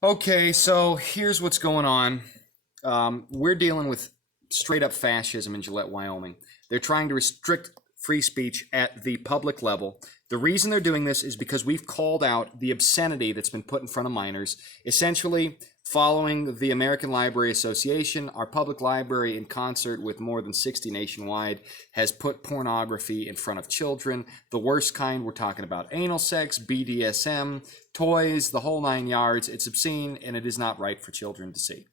Okay, so here's what's going on. We're dealing with straight up fascism in Gillette, Wyoming. They're trying to restrict free speech at the public level. The reason they're doing this is because we've called out the obscenity that's been put in front of minors. Essentially, following the American Library Association, our public library, in concert with more than 60 nationwide, has put pornography in front of children. The worst kind, we're talking about anal sex, BDSM, toys, the whole nine yards. It's obscene and it is not right for children to see.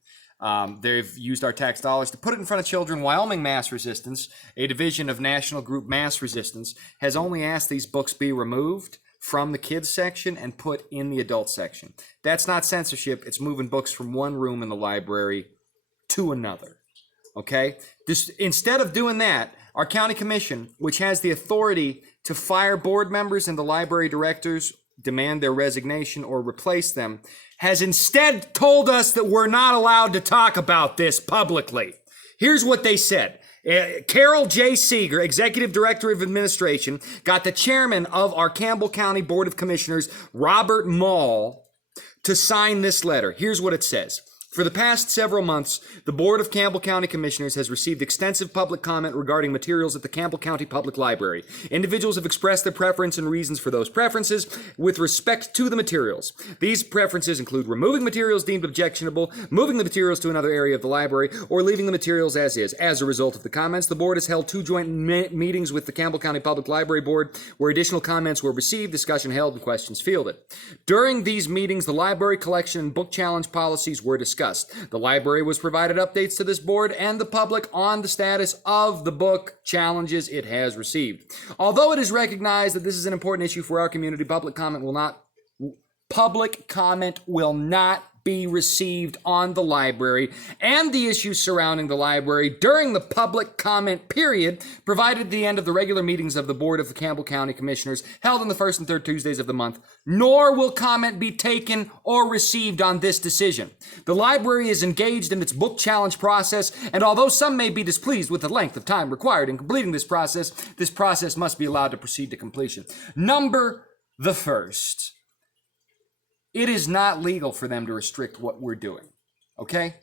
They've used our tax dollars to put it in front of children. Wyoming Mass Resistance, a division of National Group Mass Resistance, has only asked these books be removed from the kids section and put in the adult section. That's not censorship. It's moving books from one room in the library to another. Okay? Instead of doing that, our county commission, which has the authority to fire board members and the library directors, demand their resignation or replace them, has instead told us that we're not allowed to talk about this publicly. Here's what they said. Carol J. Seeger, Executive Director of Administration, got the chairman of our Campbell County Board of Commissioners, Robert Mall, to sign this letter. Here's what it says. For the past several months, the Board of Campbell County Commissioners has received extensive public comment regarding materials at the Campbell County Public Library. Individuals have expressed their preference and reasons for those preferences with respect to the materials. These preferences include removing materials deemed objectionable, moving the materials to another area of the library, or leaving the materials as is. As a result of the comments, the board has held two joint meetings with the Campbell County Public Library Board where additional comments were received, discussion held, and questions fielded. During these meetings, the library collection and book challenge policies were discussed. The library was provided updates to this board and the public on the status of the book challenges it has received. Although it is recognized that this is an important issue for our community, public comment will not be received on the library and the issues surrounding the library during the public comment period provided at the end of the regular meetings of the Board of the Campbell County Commissioners held on the first and third Tuesdays of the month, nor will comment be taken or received on this decision. The library is engaged in its book challenge process, and although some may be displeased with the length of time required in completing this process must be allowed to proceed to completion. Number the first. It is not legal for them to restrict what we're doing, okay?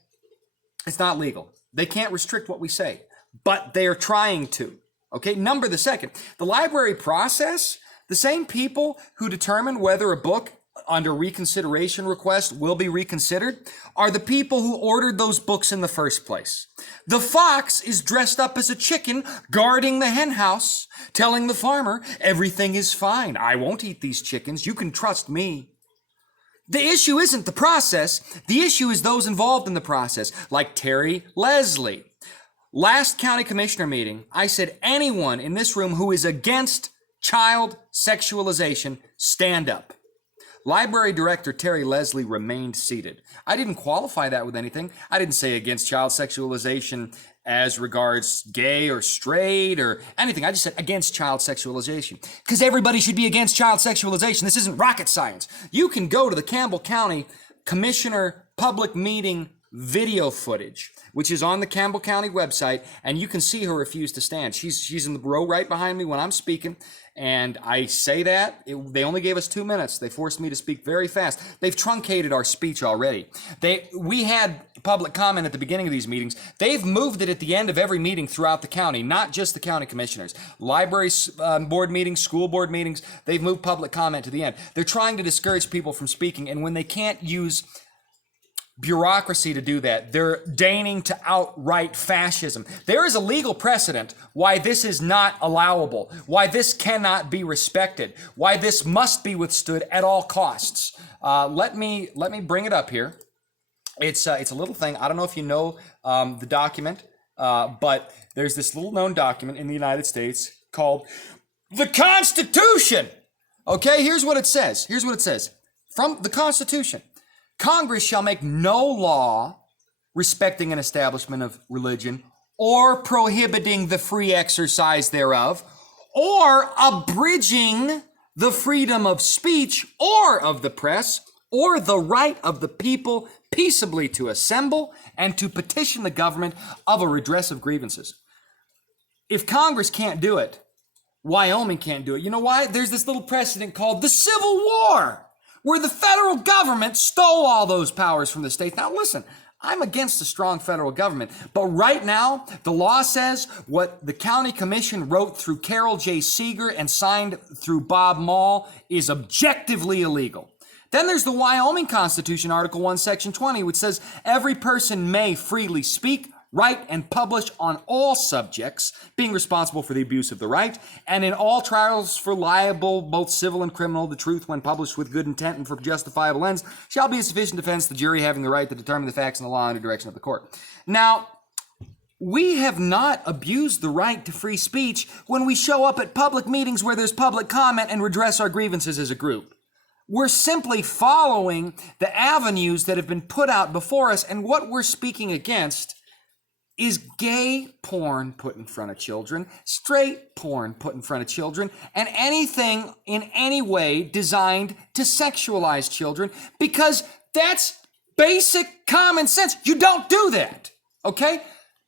It's not legal. They can't restrict what we say, but they're trying to, okay? Number the second, the library process, the same people who determine whether a book under reconsideration request will be reconsidered are the people who ordered those books in the first place. The fox is dressed up as a chicken guarding the hen house, telling the farmer, everything is fine. I won't eat these chickens. You can trust me. The issue isn't the process. The issue is those involved in the process, like Terry Leslie. Last county commissioner meeting, I said anyone in this room who is against child sexualization, stand up. Library director Terry Leslie remained seated. I didn't qualify that with anything. I didn't say against child sexualization as regards gay or straight or anything. I just said against child sexualization. Because everybody should be against child sexualization. This isn't rocket science. You can go to the Campbell County Commissioner public meeting video footage, which is on the Campbell County website, and you can see her refuse to stand. She's in the row right behind me when I'm speaking, and I say that. They only gave us 2 minutes. They forced me to speak very fast. They've truncated our speech already. We had public comment at the beginning of these meetings. They've moved it at the end of every meeting throughout the county, not just the county commissioners. Library board meetings, school board meetings, they've moved public comment to the end. They're trying to discourage people from speaking, and when they can't use bureaucracy to do that, they're deigning to outright fascism. There is a legal precedent why this is not allowable, why this cannot be respected, why this must be withstood at all costs. Let me bring it up here. It's a little thing. I don't know if you know the document, but there's this little known document in the United States called the Constitution. Okay, here's what it says. Here's what it says. From the Constitution. Congress shall make no law respecting an establishment of religion or prohibiting the free exercise thereof or abridging the freedom of speech or of the press or the right of the people peaceably to assemble and to petition the government of a redress of grievances. If Congress can't do it, Wyoming can't do it. You know why? There's this little precedent called the Civil War. where the federal government stole all those powers from the states. Now listen, I'm against a strong federal government, but right now, the law says what the county commission wrote through Carol J. Seeger and signed through Bob Maul is objectively illegal. Then there's the Wyoming Constitution, Article 1, Section 20, which says every person may freely speak, write, and publish on all subjects, being responsible for the abuse of the right, and in all trials for liable, both civil and criminal, the truth, when published with good intent and for justifiable ends, shall be a sufficient defense, the jury having the right to determine the facts and the law under direction of the court. Now, we have not abused the right to free speech when we show up at public meetings where there's public comment and redress our grievances as a group. We're simply following the avenues that have been put out before us, and what we're speaking against is gay porn put in front of children, straight porn put in front of children, and anything in any way designed to sexualize children, because that's basic common sense. You don't do that, okay?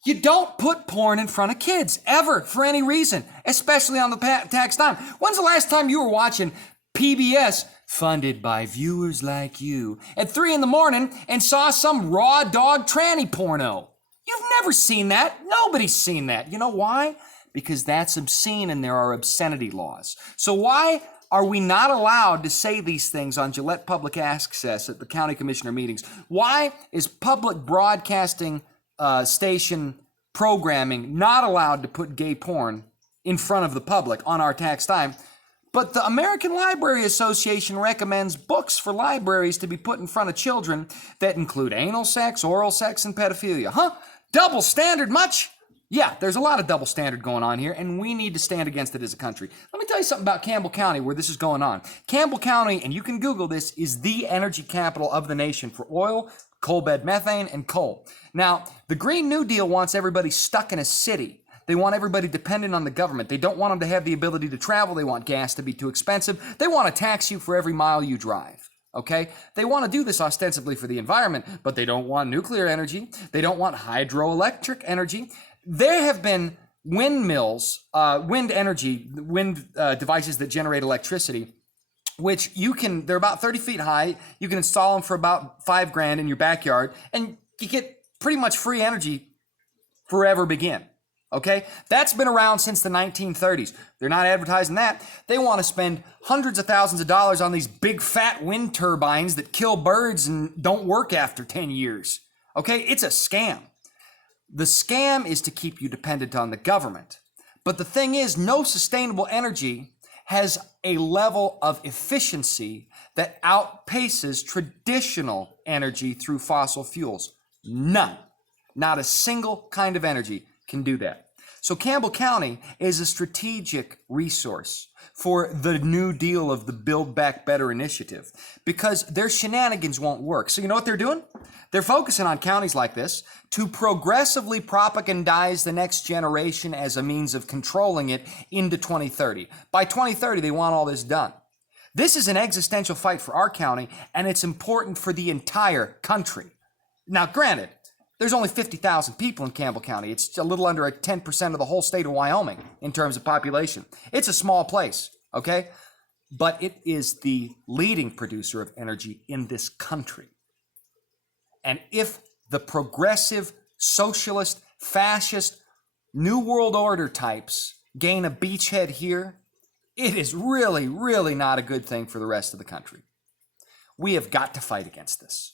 You don't put porn in front of kids, ever, for any reason, especially on the tax dime. When's the last time you were watching PBS, funded by viewers like you, at 3 a.m. and saw some raw dog tranny porno? You've never seen that. Nobody's seen that. You know why? Because that's obscene and there are obscenity laws. So why are we not allowed to say these things on Gillette Public Access at the county commissioner meetings? Why is public broadcasting station programming not allowed to put gay porn in front of the public on our tax time? But the American Library Association recommends books for libraries to be put in front of children that include anal sex, oral sex, and pedophilia. Huh? Double standard much? Yeah, there's a lot of double standard going on here, and we need to stand against it as a country. Let me tell you something about Campbell County, where this is going on. Campbell County, and you can Google this, is the energy capital of the nation for oil, coal bed methane, and coal. Now, the Green New Deal wants everybody stuck in a city. They want everybody dependent on the government. They don't want them to have the ability to travel. They want gas to be too expensive. They want to tax you for every mile you drive. Okay? They want to do this ostensibly for the environment, but they don't want nuclear energy. They don't want hydroelectric energy. There have been windmills, wind devices that generate electricity, which they're about 30 feet high. You can install them for about $5,000 in your backyard, and you get pretty much free energy forever begin. Okay? That's been around since the 1930s. They're not advertising that. They want to spend hundreds of thousands of dollars on these big fat wind turbines that kill birds and don't work after 10 years. Okay? It's a scam. The scam is to keep you dependent on the government. But the thing is, no sustainable energy has a level of efficiency that outpaces traditional energy through fossil fuels. None. Not a single kind of energy can do that. So Campbell County is a strategic resource for the New Deal of the Build Back Better initiative, because their shenanigans won't work. So you know what they're doing? They're focusing on counties like this to progressively propagandize the next generation as a means of controlling it into 2030. By 2030, they want all this done. This is an existential fight for our county, and it's important for the entire country. Now, granted, there's only 50,000 people in Campbell County. It's a little under 10% of the whole state of Wyoming in terms of population. It's a small place, okay? But it is the leading producer of energy in this country. And if the progressive, socialist, fascist, New World Order types gain a beachhead here, it is really, really not a good thing for the rest of the country. We have got to fight against this.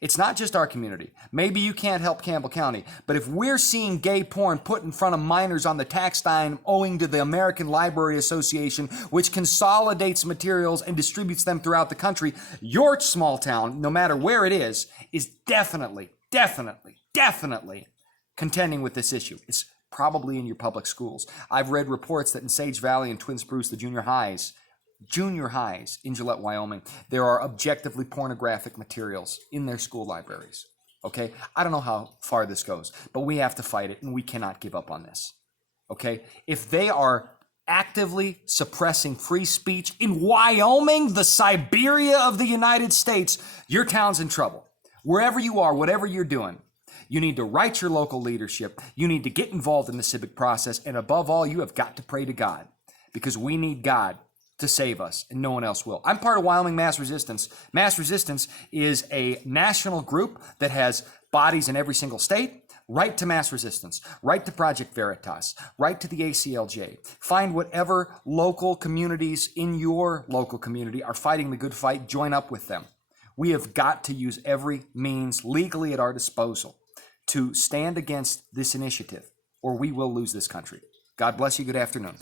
It's not just our community. Maybe you can't help Campbell County, but if we're seeing gay porn put in front of minors on the tax dime owing to the American Library Association, which consolidates materials and distributes them throughout the country, your small town, no matter where it is definitely contending with this issue. It's probably in your public schools. I've read reports that in Sage Valley and Twin Spruce, the junior highs in Gillette, Wyoming, there are objectively pornographic materials in their school libraries. Okay? I don't know how far this goes, but we have to fight it, and we cannot give up on this. Okay? If they are actively suppressing free speech in Wyoming, the Siberia of the United States, your town's in trouble. Wherever you are, whatever you're doing, you need to write your local leadership. You need to get involved in the civic process, and above all, you have got to pray to God, because we need God to save us, and no one else will. I'm part of Wyoming Mass Resistance. Mass Resistance is a national group that has bodies in every single state. Write to Mass Resistance, write to Project Veritas, write to the ACLJ. Find whatever local communities in your local community are fighting the good fight, join up with them. We have got to use every means legally at our disposal to stand against this initiative, or we will lose this country. God bless you. Good afternoon.